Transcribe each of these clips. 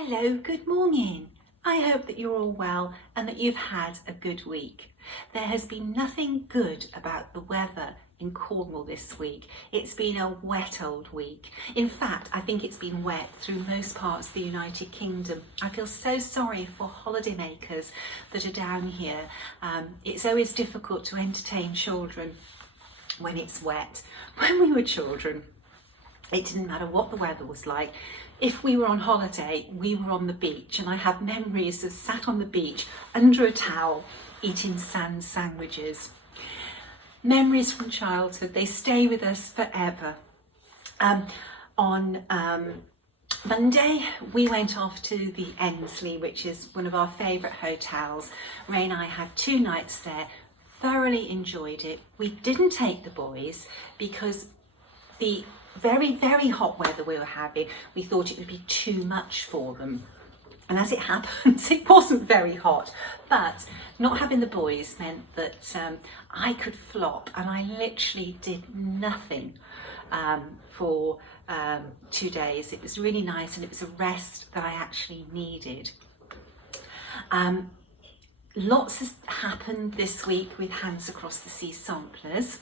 Hello, good morning. I hope that you're all well and that you've had a good week. There has been nothing good about the weather in Cornwall this week. It's been a wet old week. In fact, I think it's been wet through most parts of the United Kingdom. I feel so sorry for holidaymakers that are down here. It's always difficult to entertain children when it's wet. When we were children, it didn't matter what the weather was like. If we were on holiday, we were on the beach, and I have memories of sat on the beach under a towel eating sand sandwiches. Memories from childhood, they stay with us forever. On Monday, we went off to the Ensley, which is one of our favourite hotels. Ray and I had 2 nights there, thoroughly enjoyed it. We didn't take the boys because the very, very hot weather we were having, we thought it would be too much for them. And as it happens, it wasn't very hot, but not having the boys meant that I could flop, and I literally did nothing for 2 days. It was really nice, and it was a rest that I actually needed. Lots has happened this week with Hands Across the Sea samplers.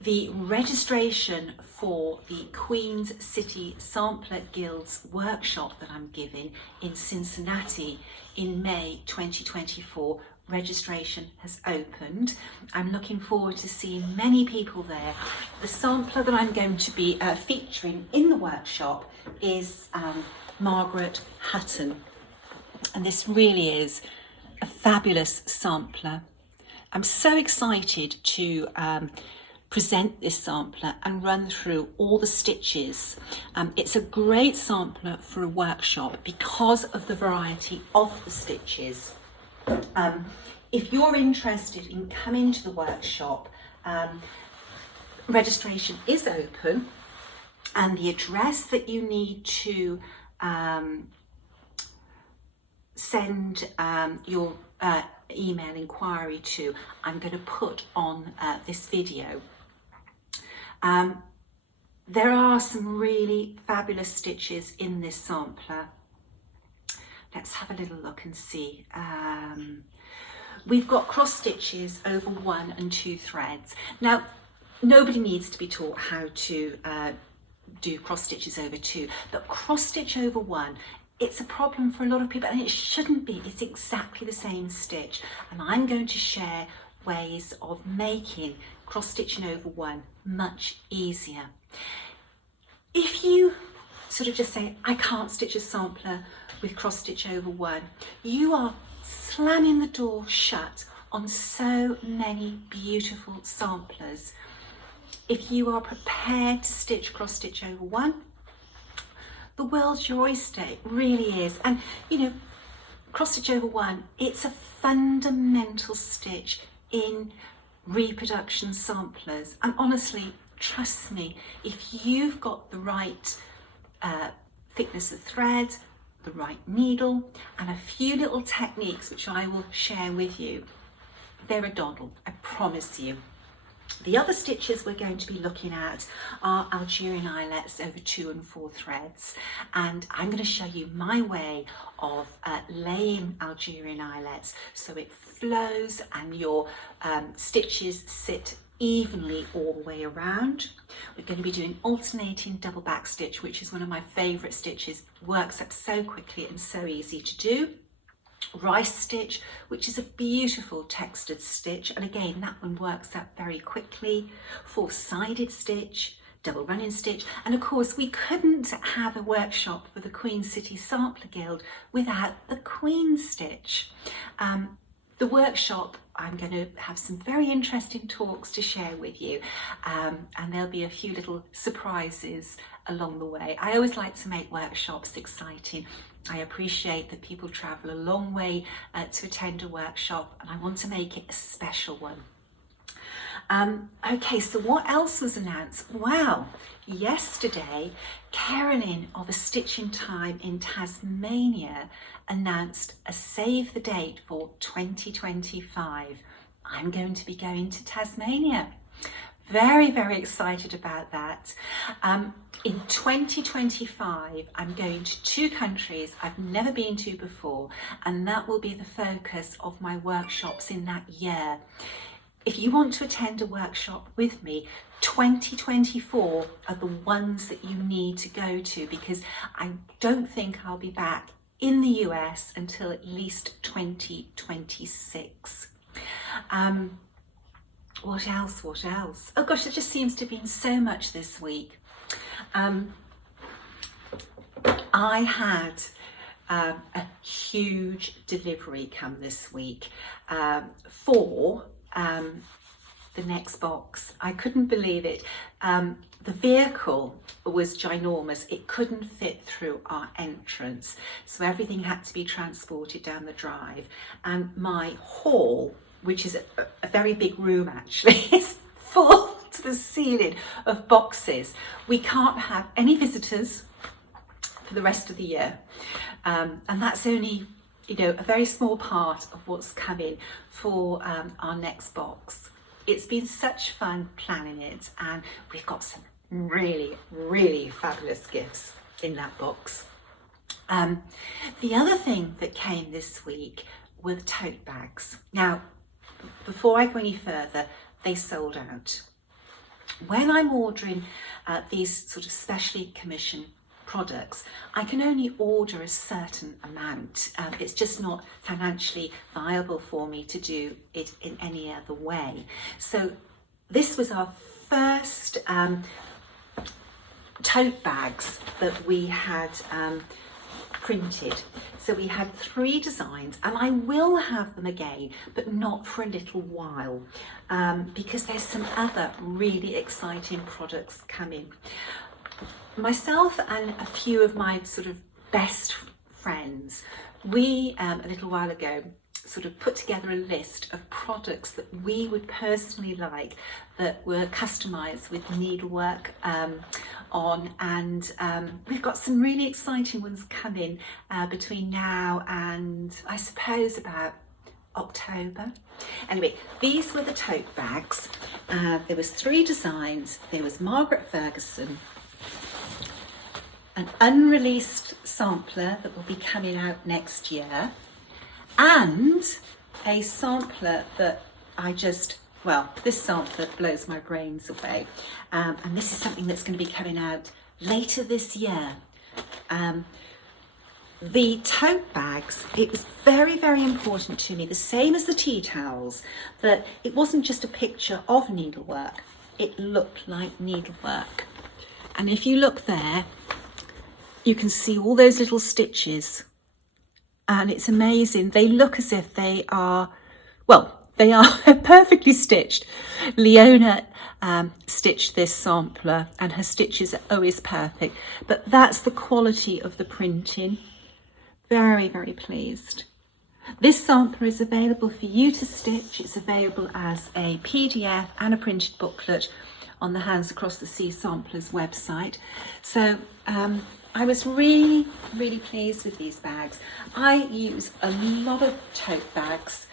The registration for the Queen's City Sampler Guild's workshop that I'm giving in Cincinnati in May 2024, registration has opened. I'm looking forward to seeing many people there. The sampler that I'm going to be featuring in the workshop is Margaret Hutton, and this really is a fabulous sampler. I'm so excited to present this sampler and run through all the stitches. It's a great sampler for a workshop because of the variety of the stitches. If you're interested in coming to the workshop, registration is open, and the address that you need to send your email inquiry to, I'm going to put on this video. There are some really fabulous stitches in this sampler. Let's have a little look and see. We've got cross stitches over 1 and 2 threads. Now, nobody needs to be taught how to do cross stitches over 2, but cross stitch over 1, it's a problem for a lot of people, and it shouldn't be. It's exactly the same stitch, and I'm going to share ways of making cross stitching over 1 much easier. If you sort of just say, I can't stitch a sampler with cross stitch over 1, you are slamming the door shut on so many beautiful samplers. If you are prepared to stitch cross stitch over 1, the world's your oyster, it really is. And you know, cross stitch over 1, it's a fundamental stitch in reproduction samplers, and honestly, trust me, if you've got the right thickness of thread, the right needle, and a few little techniques which I will share with you, they're a doddle, I promise you. The other stitches we're going to be looking at are Algerian eyelets over 2 and 4 threads, and I'm going to show you my way of laying Algerian eyelets so it flows and your stitches sit evenly all the way around. We're going to be doing alternating double back stitch, which is one of my favourite stitches, works up so quickly and so easy to do. Rice stitch, which is a beautiful textured stitch, and again that one works up very quickly. 4-sided stitch, double running stitch, and of course we couldn't have a workshop for the Queen City Sampler Guild without the Queen stitch. The workshop, I'm going to have some very interesting talks to share with you, and there'll be a few little surprises along the way. I always like to make workshops exciting. I appreciate that people travel a long way to attend a workshop, and I want to make it a special one. Okay, so what else was announced? Well, yesterday, Carolyn of A Stitch in Time in Tasmania announced a save the date for 2025. I'm going to be going to Tasmania. very, very excited about that. In 2025, I'm going to 2 countries I've never been to before, and that will be the focus of my workshops in that year. If you want to attend a workshop with me, 2024 are the ones that you need to go to, because I don't think I'll be back in the US until at least 2026. What else? Oh gosh, there just seems to have been so much this week. I had a huge delivery come this week for the next box. I couldn't believe it. The vehicle was ginormous. It couldn't fit through our entrance, so everything had to be transported down the drive. And my hall, which is a very big room actually, is full to the ceiling of boxes. We can't have any visitors for the rest of the year, and that's only, you know, a very small part of what's coming for our next box. It's been such fun planning it, and we've got some really, really fabulous gifts in that box. The other thing that came this week were the tote bags. Now, before I go any further, they sold out. When I'm ordering these sort of specially commissioned products, I can only order a certain amount. It's just not financially viable for me to do it in any other way. So this was our first tote bags that we had printed. So we had 3 designs, and I will have them again, but not for a little while, because there's some other really exciting products coming. Myself and a few of my sort of best friends, we a little while ago sort of put together a list of products that we would personally like that were customized with needlework on, and we've got some really exciting ones coming between now and I suppose about October. Anyway, these were the tote bags. There was 3 designs. There was Margaret Ferguson, an unreleased sampler that will be coming out next year, and a sampler that this sampler blows my brains away, and this is something that's going to be coming out later this year. The tote bags, it was very, very important to me, the same as the tea towels, that it wasn't just a picture of needlework, it looked like needlework. And if you look there, you can see all those little stitches, and it's amazing. They look as if they are perfectly stitched. Leona stitched this sampler, and her stitches are always perfect, but that's the quality of the printing. Very, very pleased. This sampler is available for you to stitch. It's available as a PDF and a printed booklet on the Hands Across the Sea Samplers website. So I was really, really pleased with these bags. I use a lot of tote bags.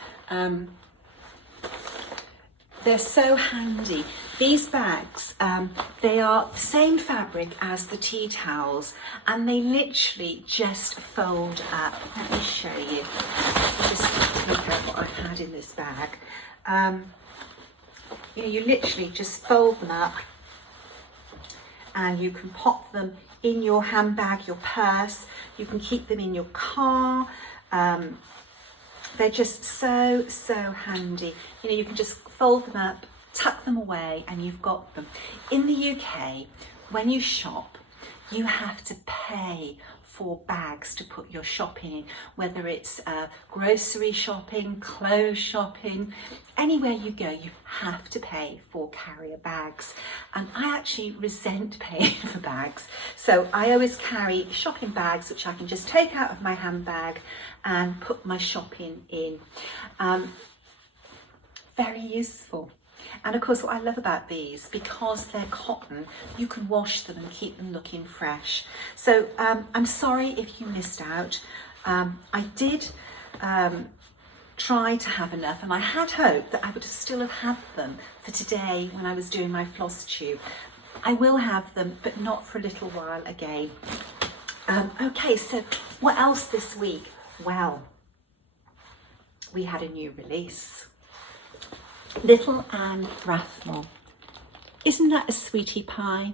They're so handy. These bags, they are the same fabric as the tea towels, and they literally just fold up. Let me show you. Just look at what I had in this bag. You literally just fold them up, and you can pop them in your handbag, your purse. You can keep them in your car. They're just so, so handy. You can just fold them up, tuck them away, and you've got them. In the UK, when you shop, you have to pay for bags to put your shopping in, whether it's grocery shopping, clothes shopping, anywhere you go, you have to pay for carrier bags. And I actually resent paying for bags. So I always carry shopping bags, which I can just take out of my handbag and put my shopping in. Very useful. And of course, what I love about these, because they're cotton, you can wash them and keep them looking fresh. So I'm sorry if you missed out. I did try to have enough, and I had hoped that I would still have had them for today when I was doing my Flosstube. I will have them, but not for a little while again. Okay, so what else this week? Well, we had a new release. Little Anne Rathmore. Isn't that a sweetie pie?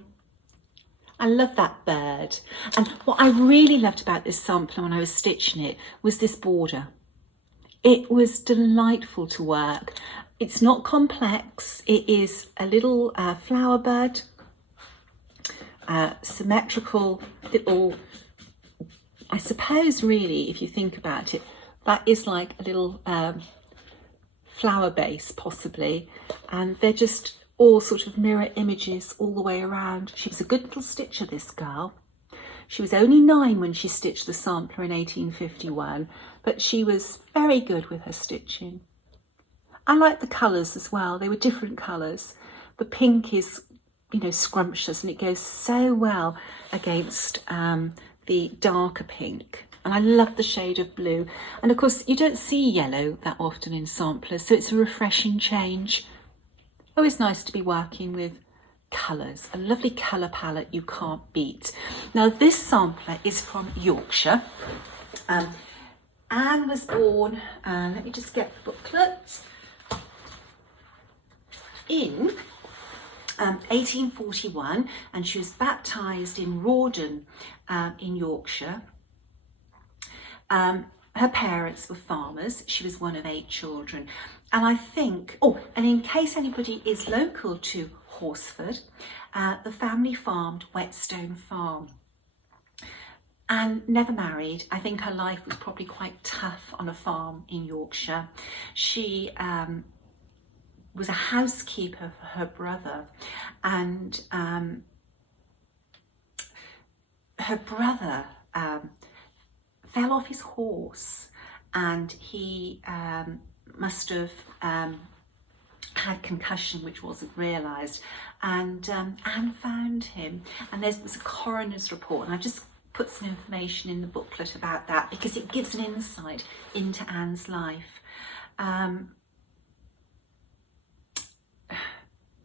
I love that bird. And what I really loved about this sampler when I was stitching it was this border. It was delightful to work. It's not complex. It is a little flower bud, symmetrical little, I suppose really, if you think about it, that is like a little flower base possibly, and they're just all sort of mirror images all the way around. She was a good little stitcher, this girl. She was only 9 when she stitched the sampler in 1851, but she was very good with her stitching. I like the colours as well. They were different colours. The pink is, you know, scrumptious, and it goes so well against the darker pink. And I love the shade of blue. And of course, you don't see yellow that often in samplers, so it's a refreshing change. Always nice to be working with colours, a lovely colour palette you can't beat. Now this sampler is from Yorkshire. Anne was born, let me just get the booklet, in 1841, and she was baptised in Rawdon in Yorkshire. Her parents were farmers. She was one of 8 children. And I think, oh, and in case anybody is local to Horsford, the family farmed Whetstone Farm. And never married. I think her life was probably quite tough on a farm in Yorkshire. She was a housekeeper for her brother, and her brother fell off his horse, and he must have had concussion, which wasn't realised, and Anne found him, and there was a coroner's report, and I just put some information in the booklet about that because it gives an insight into Anne's life.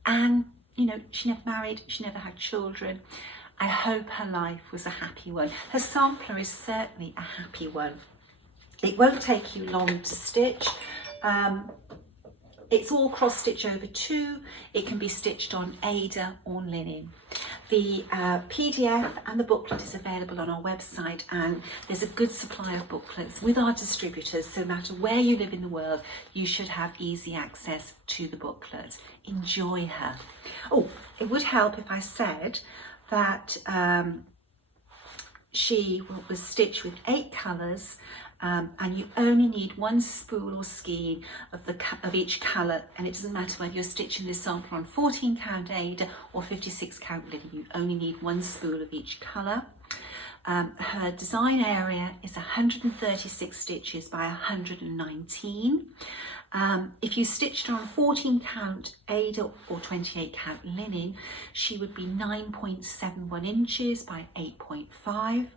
Anne, you know, she never married, she never had children. I hope her life was a happy one. Her sampler is certainly a happy one. It won't take you long to stitch. It's all cross stitch over 2. It can be stitched on Ada or linen. The PDF and the booklet is available on our website, and there's a good supply of booklets with our distributors, so no matter where you live in the world, you should have easy access to the booklet. Enjoy her. Oh, it would help if I said that she was stitched with 8 colours, and you only need 1 spool or skein of each colour, and it doesn't matter whether you're stitching this sampler on 14 count Ada or 56 count linen, you only need 1 spool of each colour. Her design area is 136 stitches by 119. If you stitched her on 14 count Ada or 28 count linen, she would be 9.71 inches by 8.5.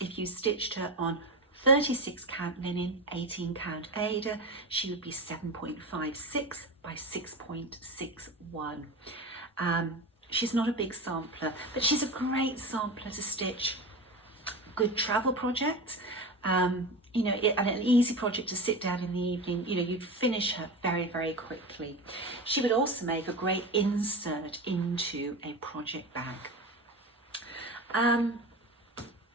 If you stitched her on 36 count linen, 18 count Ada, she would be 7.56 by 6.61. She's not a big sampler, but she's a great sampler to stitch. Good travel project, you know, and an easy project to sit down in the evening. You know, you'd finish her very, very quickly. She would also make a great insert into a project bag.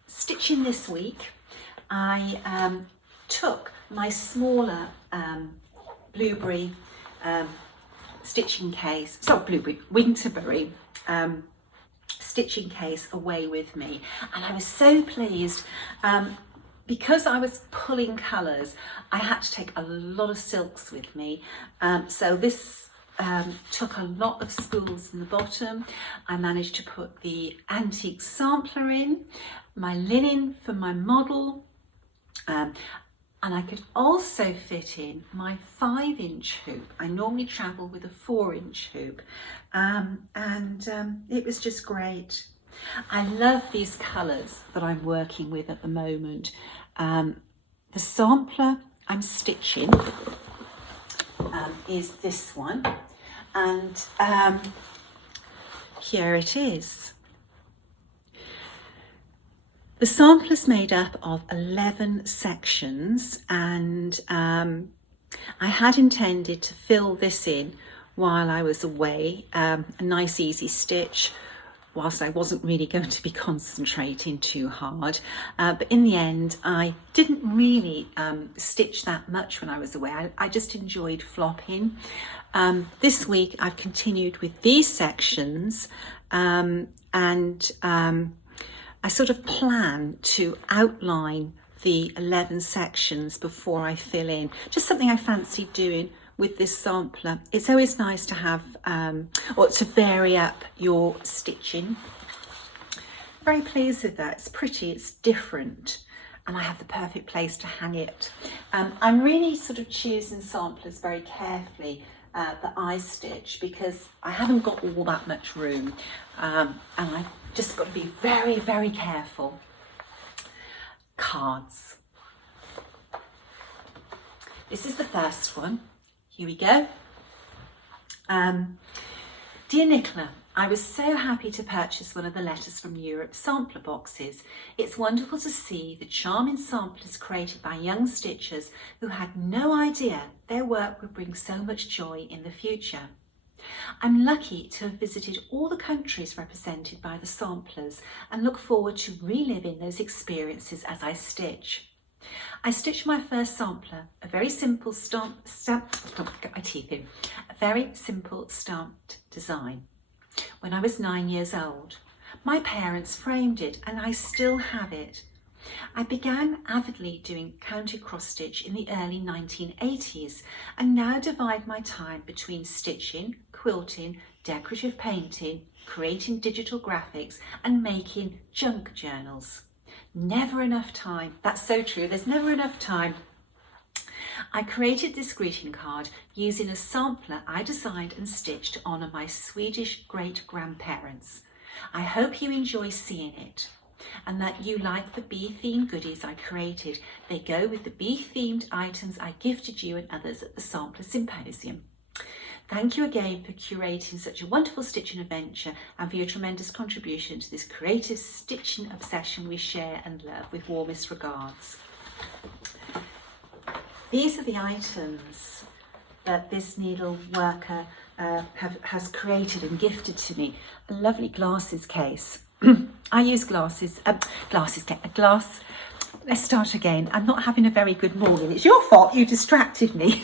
Stitching this week, I took my smaller blueberry stitching case, Winterberry stitching case away with me, and I was so pleased. Because I was pulling colours, I had to take a lot of silks with me, so this took a lot of spools in the bottom. I managed to put the antique sampler in, my linen for my model, and I could also fit in my 5-inch hoop. I normally travel with a 4-inch hoop, and it was just great. I love these colours that I'm working with at the moment. The sampler I'm stitching is this one, and here it is. The sample is made up of 11 sections, and I had intended to fill this in while I was away, a nice easy stitch whilst I wasn't really going to be concentrating too hard, but in the end I didn't really stitch that much when I was away. I just enjoyed flopping. This week I've continued with these sections, and I sort of plan to outline the 11 sections before I fill in. Just something I fancy doing with this sampler. It's always nice to have, or to vary up your stitching. Very pleased with that. It's pretty, it's different, and I have the perfect place to hang it. I'm really sort of choosing samplers very carefully that I stitch, because I haven't got all that much room, and I've just got to be very, very careful. Cards. This is the first one. Here we go. Dear Nicola, I was so happy to purchase one of the Letters from Europe sampler boxes. It's wonderful to see the charming samplers created by young stitchers who had no idea their work would bring so much joy in the future. I'm lucky to have visited all the countries represented by the samplers and look forward to reliving those experiences as I stitch. I stitched my first sampler, a very simple stamped design, when I was 9 years old. My parents framed it and I still have it. I began avidly doing counter cross stitch in the early 1980s and now divide my time between stitching, quilting, decorative painting, creating digital graphics and making junk journals. Never enough time. That's so true. There's never enough time. I created this greeting card using a sampler I designed and stitched to honour my Swedish great-grandparents. I hope you enjoy seeing it and that you like the bee-themed goodies I created. They go with the bee-themed items I gifted you and others at the Sampler Symposium. Thank you again for curating such a wonderful stitching adventure and for your tremendous contribution to this creative stitching obsession we share and love. With warmest regards. These are the items that this needle worker has created and gifted to me. A lovely glasses case. I use glasses, glass. Let's start again. I'm not having a very good morning. It's your fault, you distracted me.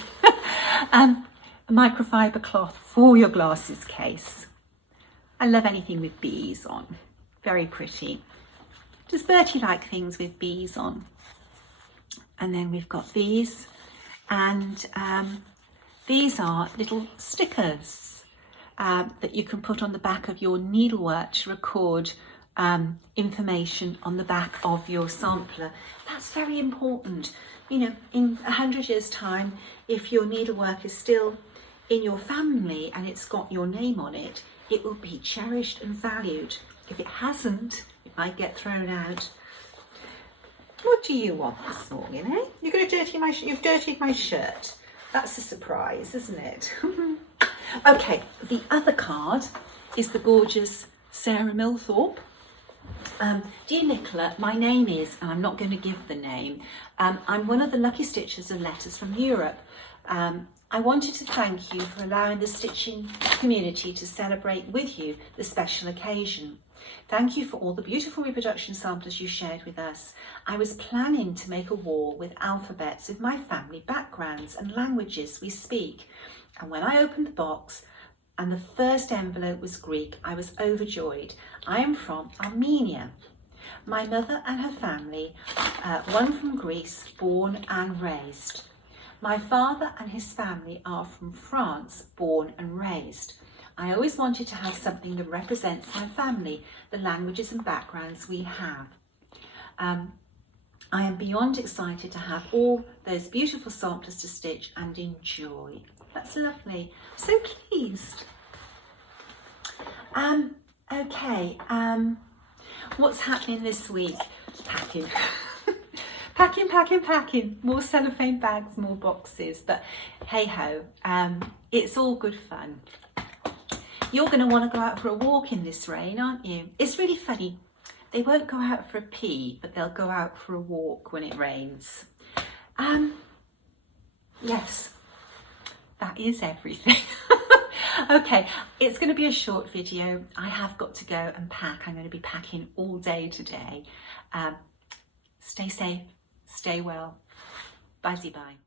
A microfiber cloth for your glasses case. I love anything with bees on. Very pretty. Does Bertie like things with bees on? And then we've got these, and these are little stickers that you can put on the back of your needlework to record information on the back of your sampler. That's very important. You know, in 100 years' time, if your needlework is still in your family and it's got your name on it, it will be cherished and valued. If it hasn't, it might get thrown out. What do you want this morning, eh? You're going to dirty you've dirtied my shirt. That's a surprise, isn't it? Okay, the other card is the gorgeous Sarah Milthorpe. Dear Nicola, my name is, and I'm not going to give the name, I'm one of the lucky stitchers of Letters from Europe. I wanted to thank you for allowing the stitching community to celebrate with you the special occasion. Thank you for all the beautiful reproduction samplers you shared with us. I was planning to make a wall with alphabets with my family backgrounds and languages we speak. And when I opened the box and the first envelope was Greek, I was overjoyed. I am from Armenia. My mother and her family, one from Greece, born and raised. My father and his family are from France, born and raised. I always wanted to have something that represents my family, the languages and backgrounds we have. I am beyond excited to have all those beautiful samplers to stitch and enjoy. That's lovely. So pleased. Okay, what's happening this week? Packing, packing, packing. More cellophane bags, more boxes. But hey ho, it's all good fun. You're going to want to go out for a walk in this rain, aren't you? It's really funny. They won't go out for a pee, but they'll go out for a walk when it rains. Yes, that is everything. Okay, it's going to be a short video. I have got to go and pack. I'm going to be packing all day today. Stay safe, stay well. Bye-bye.